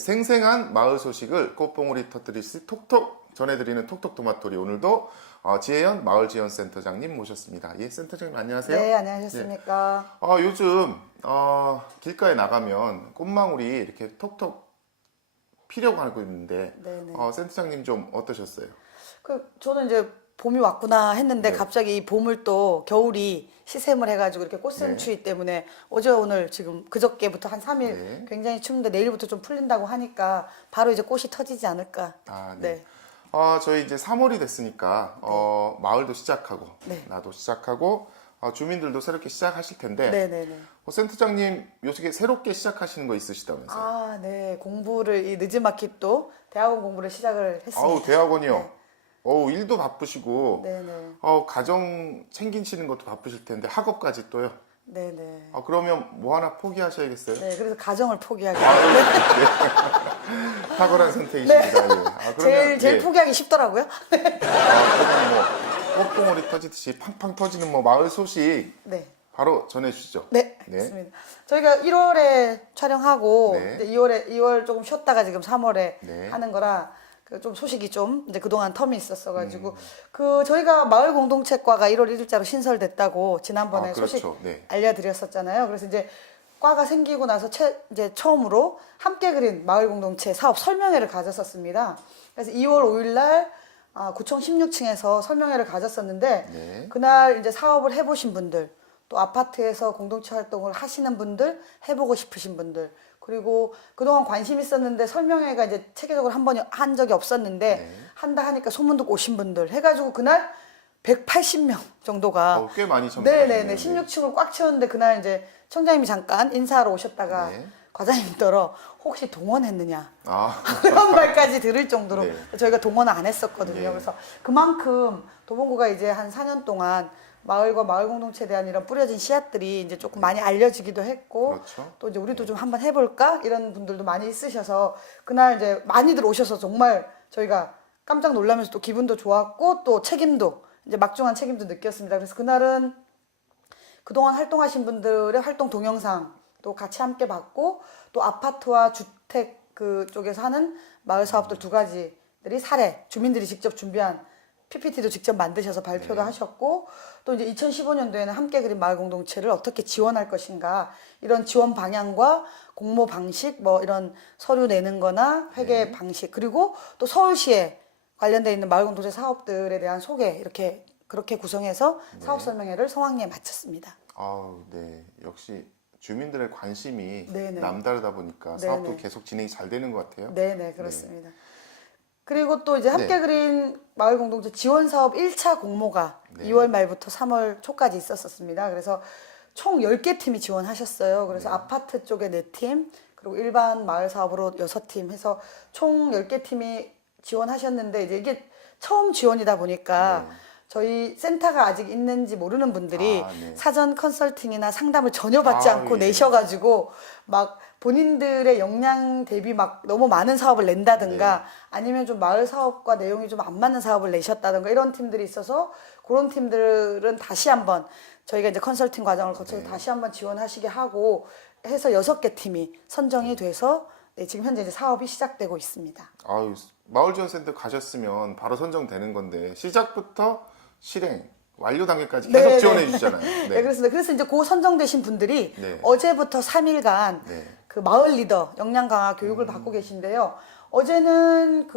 생생한 마을 소식을 꽃봉오리 터뜨리시 톡톡 전해드리는 톡톡 토마토리. 오늘도 지혜연 마을지원센터장님 모셨습니다. 예, 센터장님 안녕하세요. 네, 안녕하셨습니까. 예. 요즘 길가에 나가면 꽃망울이 이렇게 톡톡 피려고 하고 있는데 네네. 센터장님 좀 어떠셨어요? 저는 이제 봄이 왔구나 했는데 네. 갑자기 이 봄을 또 겨울이 시샘을 해가지고 이렇게 꽃샘추위 때문에 어제 오늘 지금 그저께부터 한 3일 네. 굉장히 춥는데 내일부터 좀 풀린다고 하니까 바로 이제 꽃이 터지지 않을까. 네. 저희 이제 3월이 됐으니까 마을도 시작하고 네. 나도 시작하고 주민들도 새롭게 시작하실 텐데 네네네. 센터장님 요새 새롭게 시작하시는 거 있으시다면서요? 네. 공부를 이 늦지막히 또 대학원 공부를 시작을 했습니다. 아우, 대학원이요. 네. 일도 바쁘시고 네네. 가정 챙기시는 것도 바쁘실 텐데 학업까지 또요. 네네. 그러면 뭐 하나 포기하셔야겠어요? 네, 그래서 가정을 포기하게. 탁월한 선택이십니다. 예. 그러면 제일 포기하기 쉽더라고요. 그러면 뭐 꽃봉오리 터지듯이 팡팡 터지는 뭐 마을 소식 네. 바로 전해주시죠. 네, 알겠습니다. 저희가 1월에 촬영하고 네. 이제 2월 조금 쉬었다가 지금 3월에 네. 하는 거라 좀 소식이 좀 이제 그동안 텀이 있었어가지고 저희가 마을 공동체과가 1월 1일자로 신설됐다고 지난번에 그렇죠. 소식 네. 알려드렸었잖아요. 그래서 이제 과가 생기고 나서 이제 처음으로 함께 그린 마을 공동체 사업 설명회를 가졌었습니다. 그래서 2월 5일 날 구청 16층에서 설명회를 가졌었는데 네. 그날 이제 사업을 해보신 분들 또 아파트에서 공동체 활동을 하시는 분들, 해보고 싶으신 분들, 그리고 그동안 관심 있었는데 설명회가 이제 체계적으로 한 번이 한 적이 없었는데 네. 한다 하니까 소문 듣고 오신 분들 해가지고 그날 180명 정도가 꽤 많이 참석하셨네요. 네네네 16층을 꽉 채웠는데 그날 이제 청장님이 잠깐 인사하러 오셨다가 네. 과장님더러 혹시 동원했느냐 아, 그런 말까지 들을 정도로 네. 저희가 동원을 안 했었거든요. 네. 그래서 그만큼 도봉구가 이제 한 4년 동안 마을과 마을 공동체에 대한 이런 뿌려진 씨앗들이 이제 조금 많이 알려지기도 했고 그렇죠. 또 이제 우리도 좀 한번 해볼까 이런 분들도 많이 있으셔서 그날 이제 많이들 오셔서 정말 저희가 깜짝 놀라면서 또 기분도 좋았고 또 책임도 이제 막중한 책임도 느꼈습니다. 그래서 그날은 그동안 활동하신 분들의 활동 동영상 또 같이 함께 봤고 또 아파트와 주택 그쪽에서 하는 마을 사업들 두 가지들이 사례 주민들이 직접 준비한 PPT도 직접 만드셔서 발표도 하셨고 또 이제 2015년도에는 함께 그린 마을 공동체를 어떻게 지원할 것인가 이런 지원 방향과 공모 방식 뭐 이런 서류 내는 거나 회계 방식 그리고 또 서울시에 관련돼 있는 마을 공동체 사업들에 대한 소개 이렇게 그렇게 구성해서 사업 설명회를 성황리에 마쳤습니다. 네. 역시 주민들의 관심이 네네. 남다르다 보니까 사업도 계속 진행이 잘 되는 것 같아요. 네네 그렇습니다. 그리고 또 이제 함께 그린 마을 공동체 지원 사업 1차 공모가 2월 말부터 3월 초까지 있었습니다. 그래서 총 10개 팀이 지원하셨어요. 그래서 아파트 쪽에 4팀, 그리고 일반 마을 사업으로 6팀 해서 총 10개 팀이 지원하셨는데 이제 이게 처음 지원이다 보니까 저희 센터가 아직 있는지 모르는 분들이 사전 컨설팅이나 상담을 전혀 받지 않고 내셔가지고 막 본인들의 역량 대비 막 너무 많은 사업을 낸다든가 아니면 좀 마을 사업과 내용이 좀 안 맞는 사업을 내셨다든가 이런 팀들이 있어서 그런 팀들은 다시 한번 저희가 이제 컨설팅 과정을 거쳐서 다시 한번 지원하시게 하고 해서 6개 팀이 선정이 돼서 지금 현재 이제 사업이 시작되고 있습니다. 마을지원센터 가셨으면 바로 선정되는 건데 시작부터 실행 완료 단계까지 계속 지원해 주시잖아요. 네, 그렇습니다. 그래서 이제 그 선정되신 분들이 네. 어제부터 3일간 그 마을 리더 역량 강화 교육을 받고 계신데요. 어제는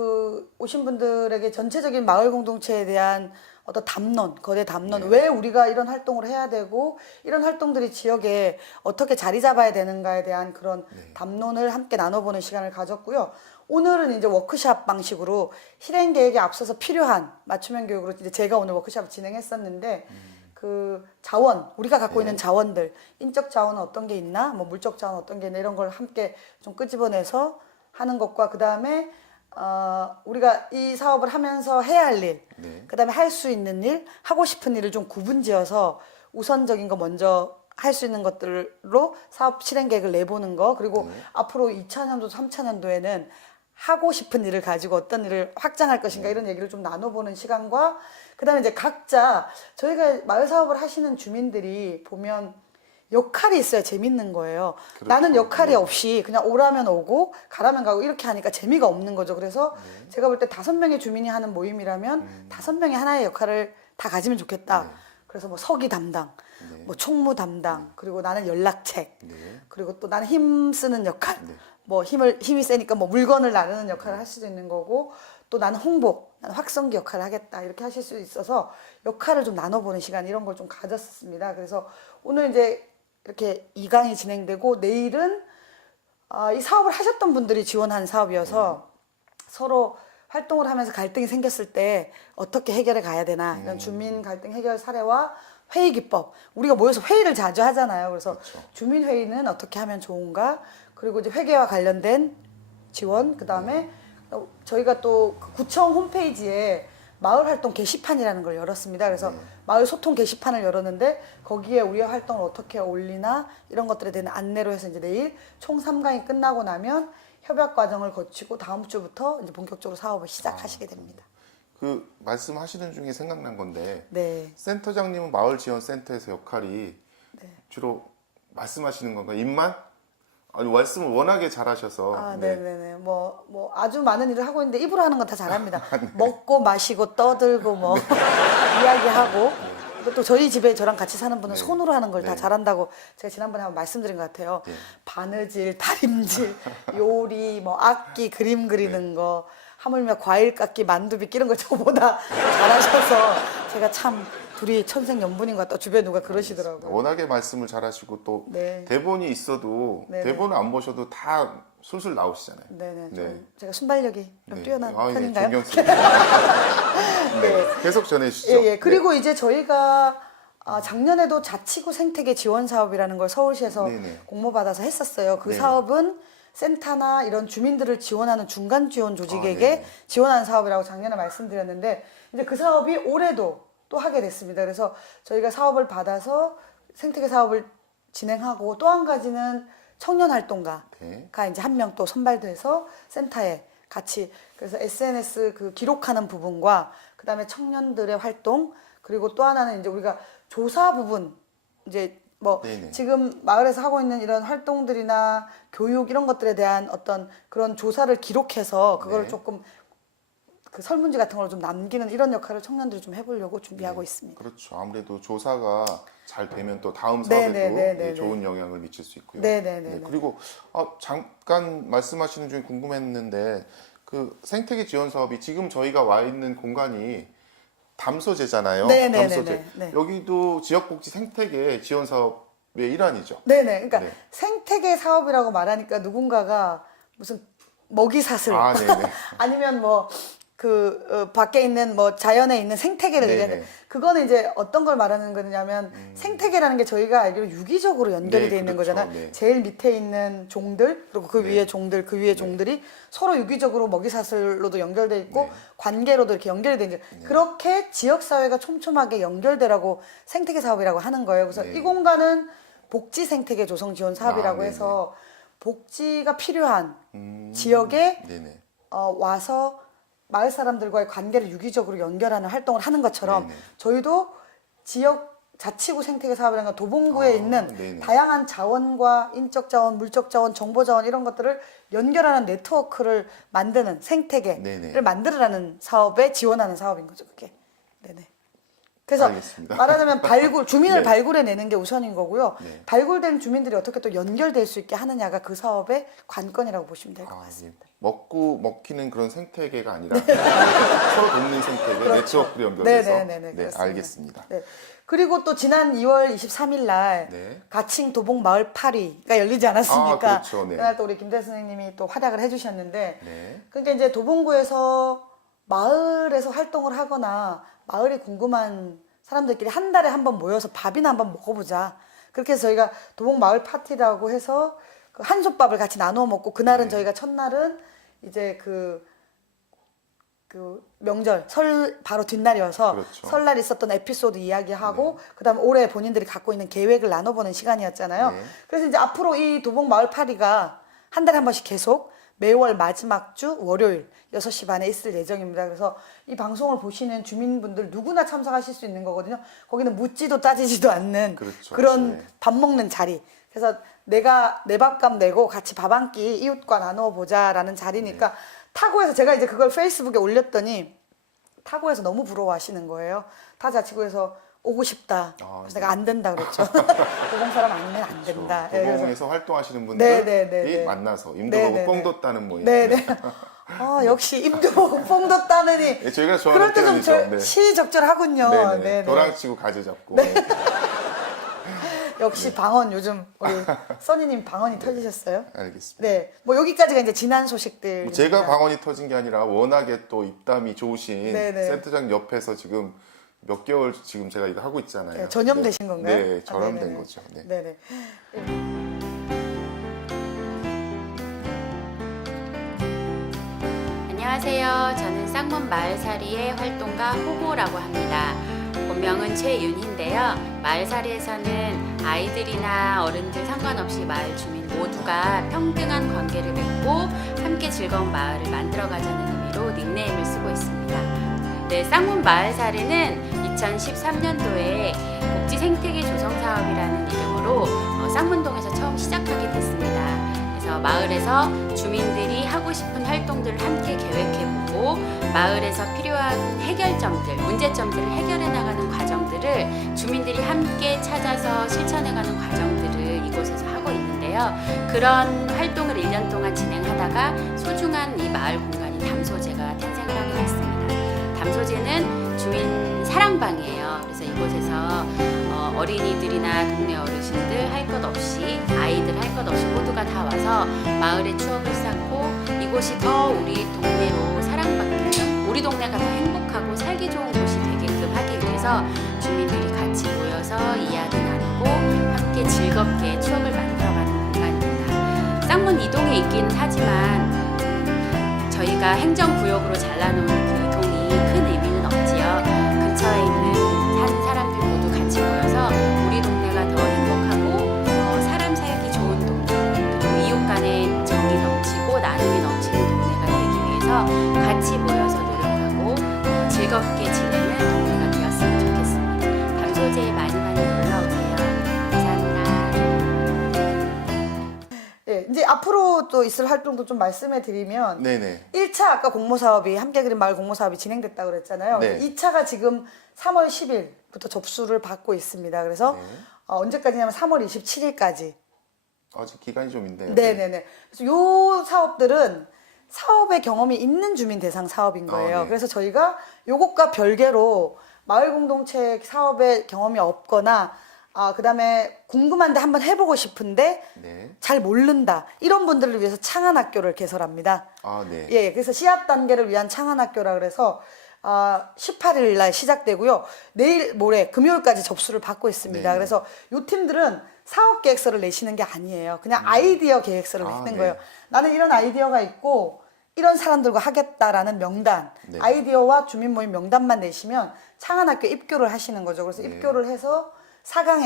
오신 분들에게 전체적인 마을 공동체에 대한 어떤 담론, 거대 담론, 왜 우리가 이런 활동을 해야 되고 이런 활동들이 지역에 어떻게 자리 잡아야 되는가에 대한 그런 담론을 함께 나눠보는 시간을 가졌고요. 오늘은 이제 워크샵 방식으로 실행 계획에 앞서서 필요한 맞춤형 교육으로 이제 제가 오늘 워크샵을 진행했었는데 우리가 갖고 있는 자원들, 인적 자원은 어떤 게 있나, 뭐 물적 자원 어떤 게 있나 이런 걸 함께 좀 끄집어내서 하는 것과 그 다음에 우리가 이 사업을 하면서 해야 할 일, 그 다음에 할 수 있는 일, 하고 싶은 일을 좀 구분지어서 우선적인 거 먼저 할 수 있는 것들로 사업 실행 계획을 내보는 거 그리고 앞으로 2차년도, 3차년도에는 하고 싶은 일을 가지고 어떤 일을 확장할 것인가 이런 얘기를 좀 나눠보는 시간과 그 다음에 이제 각자 저희가 마을 사업을 하시는 주민들이 보면 역할이 있어야 재밌는 거예요. 그렇죠. 나는 역할이 네. 없이 그냥 오라면 오고 가라면 가고 이렇게 하니까 재미가 없는 거죠. 그래서 제가 볼 때 5명의 주민이 하는 모임이라면 5명이 하나의 역할을 다 가지면 좋겠다. 네. 그래서 뭐 서기 담당, 네. 뭐 총무 담당, 그리고 나는 연락책, 네. 그리고 또 나는 힘 쓰는 역할, 네. 뭐 힘이 세니까 뭐 물건을 나르는 역할을 할 수도 있는 거고, 또 나는 홍보, 나는 확성기 역할을 하겠다 이렇게 하실 수 있어서 역할을 좀 나눠보는 시간 이런 걸 좀 가졌습니다. 그래서 오늘 이제 이렇게 2강이 진행되고 내일은 이 사업을 하셨던 분들이 지원한 사업이어서 서로 활동을 하면서 갈등이 생겼을 때 어떻게 해결해 가야 되나 이런 주민 갈등 해결 사례와 회의 기법, 우리가 모여서 회의를 자주 하잖아요. 그래서 그렇죠. 주민 회의는 어떻게 하면 좋은가, 그리고 이제 회계와 관련된 지원, 그 다음에 저희가 또 구청 홈페이지에 마을 활동 게시판이라는 걸 열었습니다. 그래서 마을 소통 게시판을 열었는데 거기에 우리의 활동을 어떻게 올리나 이런 것들에 대한 안내로 해서 이제 내일 총 3강이 끝나고 나면 협약 과정을 거치고 다음 주부터 이제 본격적으로 사업을 시작하시게 됩니다. 그 말씀하시는 중에 생각난 건데 네. 센터장님은 마을지원센터에서 역할이 주로 말씀하시는 건가요? 입만? 아니 말씀을 워낙에 잘하셔서 네네네. 뭐 아주 많은 일을 하고 있는데 입으로 하는 건 다 잘합니다. 먹고 마시고 떠들고 뭐 이야기하고 또 저희 집에 저랑 같이 사는 분은 손으로 하는 걸 다 잘한다고 제가 지난번에 한번 말씀드린 것 같아요. 바느질, 다림질, 요리, 뭐 악기, 그림 그리는 거, 하물며 과일 깎기, 만두 빚기 이런 걸 저보다 잘하셔서 제가 참 둘이 천생연분인 것 같다. 주변에 누가 그러시더라고요. 워낙에 말씀을 잘하시고 또 네. 대본이 있어도 네네. 대본을 안 보셔도 다 술술 나오시잖아요. 네네. 좀 네. 제가 순발력이 좀 뛰어난 아, 예, 편인가요? 존경스럽습니다. 네. 계속 전해주시죠. 예. 그리고 이제 저희가 작년에도 자치구 생태계 지원 사업이라는 걸 서울시에서 네네. 공모 받아서 했었어요. 그 네네. 사업은 센터나 이런 주민들을 지원하는 중간 지원 조직에게 네네. 지원하는 사업이라고 작년에 말씀드렸는데 이제 그 사업이 올해도 또 하게 됐습니다. 그래서 저희가 사업을 받아서 생태계 사업을 진행하고 또 한 가지는 청년 활동가가 네. 이제 한 명 또 선발돼서 센터에 같이 그래서 SNS 그 기록하는 부분과 그다음에 청년들의 활동 그리고 또 하나는 이제 우리가 조사 부분 이제 뭐 네네. 지금 마을에서 하고 있는 이런 활동들이나 교육 이런 것들에 대한 어떤 그런 조사를 기록해서 그거를 네. 조금 그 설문지 같은 걸 좀 남기는 이런 역할을 청년들이 좀 해보려고 준비하고 있습니다. 그렇죠. 아무래도 조사가 잘 되면 또 다음 사업에도 네네네네네. 좋은 영향을 미칠 수 있고요. 네네네네. 그리고 잠깐 말씀하시는 중에 궁금했는데 그 생태계 지원 사업이 지금 저희가 와 있는 공간이 담소재잖아요. 네네네네. 담소재. 네. 여기도 지역복지 생태계 지원 사업의 일환이죠. 네네. 그러니까 네. 생태계 사업이라고 말하니까 누군가가 무슨 먹이사슬 아, 네네. 아니면 뭐 밖에 있는 뭐 자연에 있는 생태계를 네네. 얘기하는 그거는 이제 어떤 걸 말하는 거냐면 생태계라는 게 저희가 알기로 유기적으로 연결이 네, 돼 있는 그렇죠. 거잖아요. 네. 제일 밑에 있는 종들 그리고 그 네. 위에 종들 그 위에 종들이 서로 유기적으로 먹이사슬로도 연결돼 있고 네. 관계로도 이렇게 연결이 돼 있는 그렇게 지역 사회가 촘촘하게 연결되라고 생태계 사업이라고 하는 거예요. 그래서 네. 이 공간은 복지 생태계 조성 지원 사업이라고 네네. 해서 복지가 필요한 지역에 네네. 와서 마을 사람들과의 관계를 유기적으로 연결하는 활동을 하는 것처럼 네네. 저희도 지역 자치구 생태계 사업이라는 건 도봉구에 있는 네네. 다양한 자원과 인적 자원, 물적 자원, 정보 자원 이런 것들을 연결하는 네트워크를 만드는 생태계를 네네. 만들으라는 사업에 지원하는 사업인 거죠, 그게. 네네. 그래서 알겠습니다. 말하자면 주민을 네. 발굴해내는 게 우선인 거고요. 네. 발굴된 주민들이 어떻게 또 연결될 수 있게 하느냐가 그 사업의 관건이라고 보시면 될 것 같습니다. 먹고 먹히는 그런 생태계가 아니라 서로 돕는 생태계, 네트워크로 연결해서 네네네네, 네, 그렇습니다. 알겠습니다. 네. 그리고 또 지난 2월 23일 날 네. 가칭 도봉 마을 파리가 열리지 않았습니까? 아, 그렇죠. 네. 그날 또 우리 김대 선생님이 또 활약을 해주셨는데, 네. 그러니까 이제 도봉구에서 마을에서 활동을 하거나 마을이 궁금한 사람들끼리 한 달에 한 번 모여서 밥이나 한번 먹어보자. 그렇게 해서 저희가 도봉 마을 파티라고 해서 그 한솥밥을 같이 나눠 먹고 그날은 저희가 첫날은 이제 그 명절 설 바로 뒷날이어서 그렇죠. 설날 있었던 에피소드 이야기하고 그다음 올해 본인들이 갖고 있는 계획을 나눠보는 시간이었잖아요. 네. 그래서 이제 앞으로 이 도봉 마을 파리가 한 달에 한 번씩 계속 매월 마지막 주 월요일 6시 반에 있을 예정입니다. 그래서 이 방송을 보시는 주민분들 누구나 참석하실 수 있는 거거든요. 거기는 묻지도 따지지도 않는 그렇죠. 그런 네. 밥 먹는 자리. 그래서 내가 내 밥값 내고 같이 밥 한 끼 이웃과 나누어 보자라는 자리니까 네. 타고에서 제가 이제 그걸 페이스북에 올렸더니 타고에서 너무 부러워하시는 거예요. 타자치구에서 오고 싶다. 그래서 네. 내가 안 된다 그랬죠. 도봉 사람 아니면 안 된다. 예, 그래서 도봉에서 활동하시는 분들이 네. 만나서 임도 보고 네네네. 뽕 뒀다는 모양. 네네. 역시 임도 보고 뽕 뒀다느니. 네, 저희가 그럴 좋아하는 때 좀 표현이죠. 네. 시적절하군요. 네네. 네네. 도랑치고 가지 잡고. 네. 역시 방언 요즘 우리 써니님 방언이 터지셨어요? 알겠습니다. 네. 뭐 여기까지가 이제 지난 소식들. 뭐 제가 방언이 터진 게 아니라 워낙에 또 입담이 좋으신 네네. 센터장 옆에서 지금 몇 개월 지금 제가 이거 하고 있잖아요. 네, 전염되신 건가요? 네, 전염된 네네네. 거죠. 네. 네네. 안녕하세요. 저는 쌍문 마을살이의 활동가 호호라고 합니다. 본명은 최윤희인데요. 마을살이에서는 아이들이나 어른들 상관없이 마을 주민 모두가 평등한 관계를 맺고 함께 즐거운 마을을 만들어가자는 의미로 닉네임을 쓰고 있습니다. 네, 쌍문 마을살이는 2013년도에 복지생태계 조성사업이라는 이름으로 쌍문동에서 처음 시작하게 됐습니다. 그래서 마을에서 주민들이 하고 싶은 활동들을 함께 계획해보고 마을에서 필요한 해결점들, 문제점들을 해결해 나가는 과정들을 주민들이 함께 찾아서 실천해가는 과정들을 이곳에서 하고 있는데요. 그런 활동을 1년 동안 진행하다가 소중한 이 마을 공간인 담소제가 탄생을 하게 됐습니다. 담소제는 주민 사랑방이에요. 그래서 이곳에서 어린이들이나 동네 어르신들 할 것 없이 아이들 할 것 없이 모두가 다 와서 마을의 추억을 쌓고 이곳이 더 우리 동네로 사랑받게끔 우리 동네가 더 행복하고 살기 좋은 곳이 되게끔 하기 위해서 주민들이 같이 모여서 이야기 나누고 함께 즐겁게 추억을 만들어가는 공간입니다. 쌍문 이동에 있긴 하지만 저희가 행정구역으로 잘라놓은 그 동이 큰 의미는 없지요. 근처에 있는 사는 사람들 모두 같이 모여서 우리 동네가 더 행복하고 사람 살기 좋은 동네, 그리고 이웃 간에 정이 넘치고 나눔이 넘치는 동네가 되기 위해서 같이 모여서 노력하고 즐겁게 지내는 동네가 되었으면 좋겠습니다. 담소제에 많이 놀러오세요. 감사합니다. 네, 이제 앞으로 또 있을 활동도 좀 말씀해 드리면 네네. 1차 아까 공모사업이 함께 그린 마을 공모사업이 진행됐다고 그랬잖아요. 네. 2차가 지금 3월 10일부터 접수를 받고 있습니다. 그래서 네. 언제까지냐면 3월 27일까지. 아직 기간이 좀 있네요. 네네네. 그래서 요 사업들은 사업의 경험이 있는 주민 대상 사업인 거예요. 네. 그래서 저희가 요것과 별개로 마을 공동체 사업에 경험이 없거나 그다음에 궁금한데 한번 해보고 싶은데 네. 잘 모른다 이런 분들을 위해서 창안학교를 개설합니다. 네. 예, 그래서 시합 단계를 위한 창안학교라 그래서 18일 날 시작되고요. 내일 모레 금요일까지 접수를 받고 있습니다. 네. 그래서 요 팀들은 사업 계획서를 내시는 게 아니에요. 그냥 아이디어 계획서를 내는 네. 거예요. 나는 이런 아이디어가 있고 이런 사람들과 하겠다라는 명단, 네. 아이디어와 주민 모임 명단만 내시면 창안학교 입교를 하시는 거죠. 그래서 네. 입교를 해서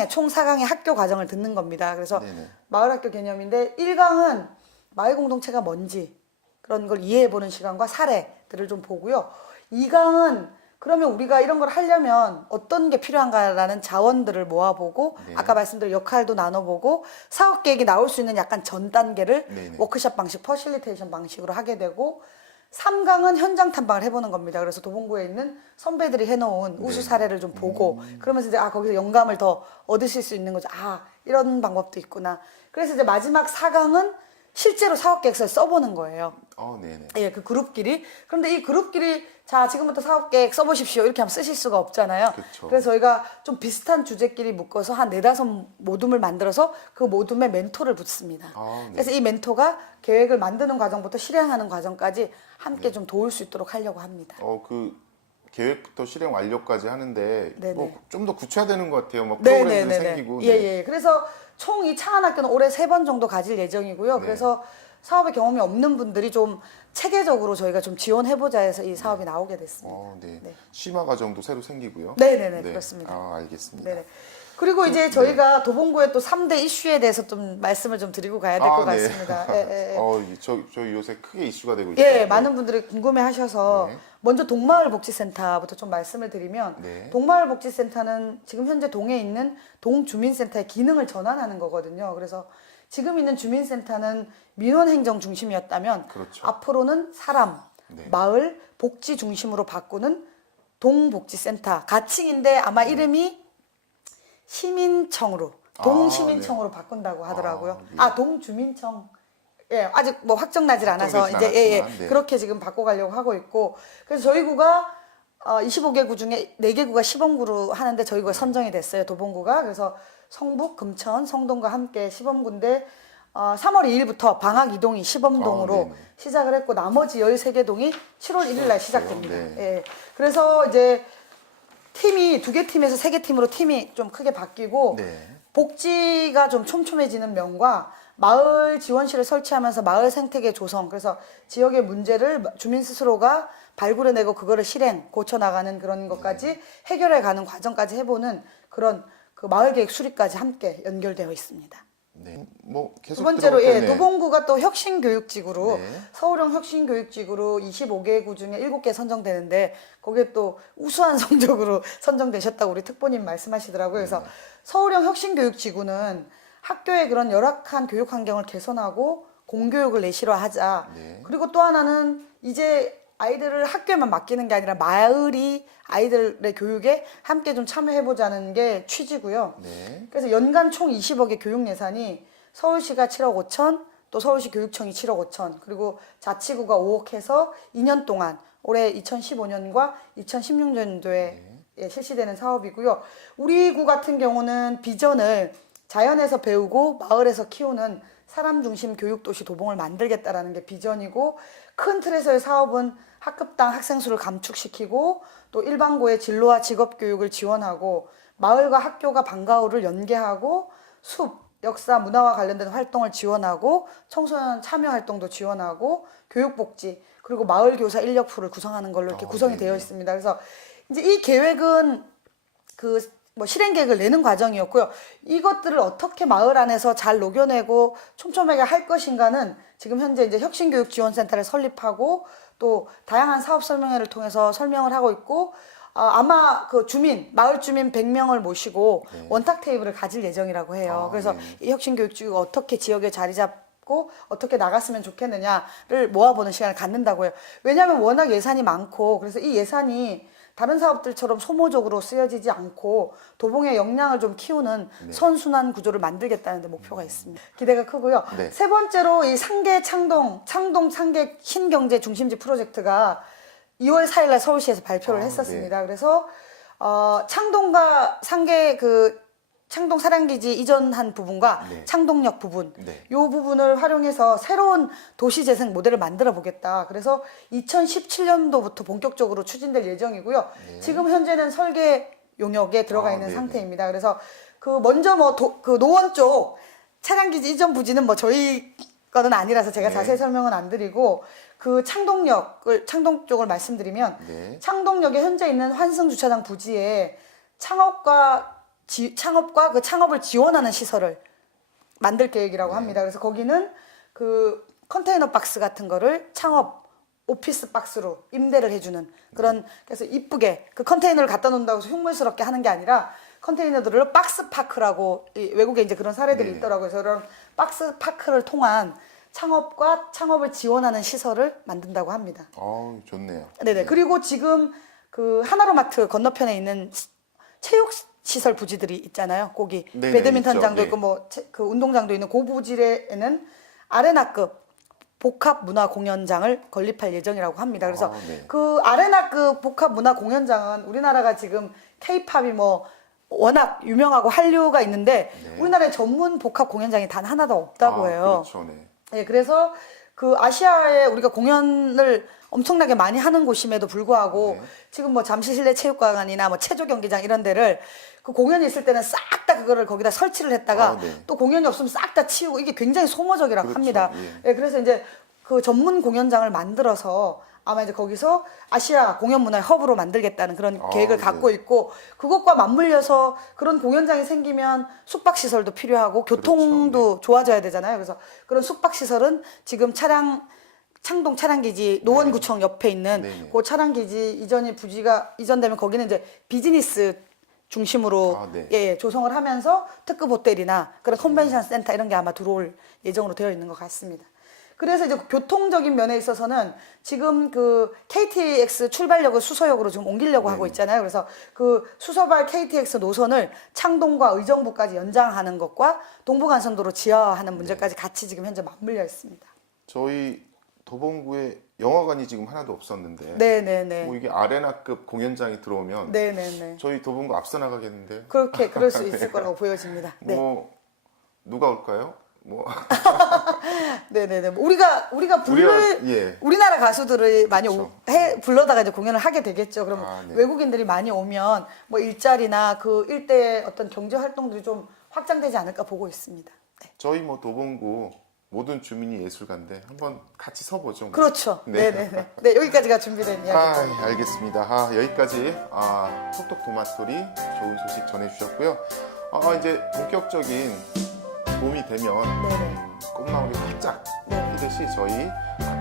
총 4강의 학교 과정을 듣는 겁니다. 그래서 네네. 마을학교 개념인데 1강은 마을 공동체가 뭔지 그런 걸 이해해보는 시간과 사례들을 좀 보고요. 2강은 그러면 우리가 이런 걸 하려면 어떤 게 필요한가라는 자원들을 모아보고 네. 아까 말씀드린 역할도 나눠보고 사업 계획이 나올 수 있는 약간 전 단계를 네네. 워크숍 방식, 퍼실리테이션 방식으로 하게 되고 3강은 현장 탐방을 해보는 겁니다. 그래서 도봉구에 있는 선배들이 해놓은 우수 사례를 좀 보고 그러면서 이제 거기서 영감을 더 얻으실 수 있는 거죠. 이런 방법도 있구나. 그래서 이제 마지막 4강은 실제로 사업계획서를 써보는 거예요. 네네. 예, 그 그룹끼리. 그런데 이 그룹끼리 자 지금부터 사업계획 써보십시오 이렇게 하면 쓰실 수가 없잖아요. 그쵸. 그래서 저희가 좀 비슷한 주제끼리 묶어서 한 4-5 모둠을 만들어서 그 모둠에 멘토를 붙습니다. 네. 그래서 이 멘토가 계획을 만드는 과정부터 실행하는 과정까지 함께 좀 도울 수 있도록 하려고 합니다. 그 계획부터 실행 완료까지 하는데 네네. 뭐 좀 더 굳혀야 되는 것 같아요. 막 프로그램도 생기고. 네. 예. 그래서 총 이 창안학교는 올해 3번 정도 가질 예정이고요. 네. 그래서 사업의 경험이 없는 분들이 좀 체계적으로 저희가 좀 지원해보자 해서 이 사업이 나오게 됐습니다. 네. 네. 심화 과정도 새로 생기고요. 네네네, 그렇습니다. 알겠습니다. 네네. 그리고 이제 저희가 도봉구의 또 3대 이슈에 대해서 좀 말씀을 좀 드리고 가야 될 것 같습니다. 예, 예. 저희 요새 크게 이슈가 되고 있어요. 예, 많은 분들이 궁금해 하셔서 네. 먼저 동마을복지센터부터 좀 말씀을 드리면 네. 동마을복지센터는 지금 현재 동에 있는 동주민센터의 기능을 전환하는 거거든요. 그래서 지금 있는 주민센터는 민원행정 중심이었다면 그렇죠. 앞으로는 사람, 네. 마을, 복지 중심으로 바꾸는 동복지센터. 가칭인데 아마 이름이 시민청으로 동시민청으로 바꾼다고 하더라고요. 네. 동주민청. 예, 아직 뭐 확정나질 않아서 확정되진 이제 않았지만, 네. 그렇게 지금 바꿔가려고 하고 있고, 그래서 저희 구가 25개 구 중에 4개 구가 시범구로 하는데 저희 구가 선정이 됐어요. 도봉구가. 그래서 성북, 금천, 성동과 함께 시범구인데 3월 2일부터 방학 이동이 시범동으로 네네. 시작을 했고 나머지 13개 동이 7월 1일 날 시작됩니다. 네. 예. 그래서 이제 팀이 2개 팀에서 3개 팀으로 팀이 좀 크게 바뀌고 네. 복지가 좀 촘촘해지는 면과 마을 지원실을 설치하면서 마을 생태계 조성, 그래서 지역의 문제를 주민 스스로가 발굴해내고 그거를 실행, 고쳐나가는 그런 것까지 해결해가는 과정까지 해보는 그런 그 마을계획 수립까지 함께 연결되어 있습니다. 네. 뭐 계속 두 번째로 들어볼 때는 도봉구가 또 혁신교육지구로 네. 서울형 혁신교육지구로 25개 구 중에 7개 선정되는데 거기에 또 우수한 성적으로 선정되셨다고 우리 특보님 말씀하시더라고요. 그래서 서울형 혁신교육지구는 학교의 그런 열악한 교육 환경을 개선하고 공교육을 내실화하자. 네. 그리고 또 하나는 이제 아이들을 학교에만 맡기는 게 아니라 마을이 아이들의 교육에 함께 좀 참여해보자는 게 취지고요. 네. 그래서 연간 총 20억의 교육 예산이 서울시가 7억 5천, 또 서울시 교육청이 7억 5천, 그리고 자치구가 5억 해서 2년 동안 올해 2015년과 2016년도에 실시되는 사업이고요. 우리 구 같은 경우는 비전을 자연에서 배우고 마을에서 키우는 사람 중심 교육도시 도봉을 만들겠다라는 게 비전이고, 큰 틀에서의 사업은 학급당 학생 수를 감축시키고 또 일반고의 진로와 직업교육을 지원하고 마을과 학교가 방과후를 연계하고 숲, 역사, 문화와 관련된 활동을 지원하고 청소년 참여 활동도 지원하고 교육복지, 그리고 마을교사 인력풀을 구성하는 걸로 이렇게 구성이 네네. 되어 있습니다. 그래서 이제 이 계획은 실행 계획을 내는 과정이었고요. 이것들을 어떻게 마을 안에서 잘 녹여내고 촘촘하게 할 것인가는 지금 현재 이제 혁신교육지원센터를 설립하고 또 다양한 사업 설명회를 통해서 설명을 하고 있고, 아마 그 마을 주민 100명을 모시고 원탁 테이블을 가질 예정이라고 해요. 그래서 이 혁신교육지구가 어떻게 지역에 자리 잡고 어떻게 나갔으면 좋겠느냐를 모아보는 시간을 갖는다고 해요. 왜냐하면 워낙 예산이 많고, 그래서 이 예산이 다른 사업들처럼 소모적으로 쓰여지지 않고 도봉의 역량을 좀 키우는 선순환 구조를 만들겠다는 데 목표가 있습니다. 기대가 크고요. 네. 세 번째로 이 상계 창동 상계 신경제 중심지 프로젝트가 2월 4일 날 서울시에서 발표를 했었습니다. 그래서 창동과 상계 창동 사랑기지 이전한 부분과 창동역 부분, 이 부분을 활용해서 새로운 도시재생 모델을 만들어 보겠다. 그래서 2017년도부터 본격적으로 추진될 예정이고요. 지금 현재는 설계 용역에 들어가 있는 상태입니다. 그래서 먼저 노원 쪽 차량기지 이전 부지는 저희 거는 아니라서 제가 자세히 설명은 안 드리고, 창동 쪽을 말씀드리면 창동역에 현재 있는 환승 주차장 부지에 창업과 그 창업을 지원하는 시설을 만들 계획이라고 합니다. 그래서 거기는 컨테이너 박스 같은 거를 창업 오피스 박스로 임대를 해주는 그런, 그래서 이쁘게 컨테이너를 갖다 놓는다고 해서 흉물스럽게 하는 게 아니라 컨테이너들을 박스 파크라고, 외국에 이제 그런 사례들이 있더라고요. 그래서 그런 박스 파크를 통한 창업과 창업을 지원하는 시설을 만든다고 합니다. 좋네요. 네네. 그리고 지금 하나로마트 건너편에 있는 체육 시설 부지들이 있잖아요. 거기 배드민턴장도 있고 운동장도 있는 그 부지에는 아레나급 복합 문화 공연장을 건립할 예정이라고 합니다. 그래서 그 아레나급 복합 문화 공연장은 우리나라가 지금 K-팝이 워낙 유명하고 한류가 있는데 우리나라에 전문 복합 공연장이 단 하나도 없다고 해요. 그렇죠. 네, 그래서 그 아시아에 우리가 공연을 엄청나게 많이 하는 곳임에도 불구하고 네. 지금 뭐 잠실 실내 체육관이나 뭐 체조 경기장 이런 데를 그 공연이 있을 때는 싹 다 그거를 거기다 설치를 했다가 네. 또 공연이 없으면 싹 다 치우고 이게 굉장히 소모적이라고 그렇죠. 합니다. 예. 예, 그래서 이제 그 전문 공연장을 만들어서 아마 이제 거기서 아시아 공연 문화의 허브로 만들겠다는 그런 계획을 네. 갖고 있고 그것과 맞물려서 그런 공연장이 생기면 숙박 시설도 필요하고 교통도 그렇죠. 좋아져야 되잖아요. 그래서 그런 숙박 시설은 지금 창동 차량기지 노원구청 옆에 있는 네네. 그 차량기지 이전이 부지가 이전되면 거기는 이제 비즈니스 중심으로 네. 예, 조성을 하면서 특급 호텔이나 그런 컨벤션 센터 이런 게 아마 들어올 예정으로 되어 있는 것 같습니다. 그래서 이제 교통적인 면에 있어서는 지금 그 KTX 출발역을 수서역으로 지금 옮기려고 하고 있잖아요. 그래서 그 수서발 KTX 노선을 창동과 의정부까지 연장하는 것과 동부간선도로 지하화하는 문제까지 같이 지금 현재 맞물려 있습니다. 저희 도봉구에 영화관이 지금 하나도 없었는데 네네네. 뭐 이게 아레나급 공연장이 들어오면 네네네. 저희 도봉구 앞서 나가겠는데요. 그럴 수 있을 거라고 보여집니다. 네. 뭐 누가 올까요? 뭐 네네네. 우리가 예. 우리나라 가수들을 많이 그렇죠. 불러다가 이제 공연을 하게 되겠죠. 그러면 네. 외국인들이 많이 오면 뭐 일자리나 그 일대의 어떤 경제 활동들이 좀 확장되지 않을까 보고 있습니다. 네. 저희 뭐 도봉구 모든 주민이 예술가인데 한번 같이 서보죠. 뭐. 그렇죠. 네. 네네네. 네, 여기까지가 준비된 이야기. 알겠습니다. 여기까지 톡톡 도마토리 좋은 소식 전해주셨고요. 이제 본격적인 봄이 되면 네네. 꽃마을이 활짝 네. 피듯이 저희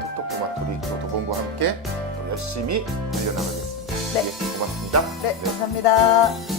톡톡 도마토리 또 도봉구와 함께 또 열심히 달려나가겠습니다. 네. 예, 고맙습니다. 네, 감사합니다.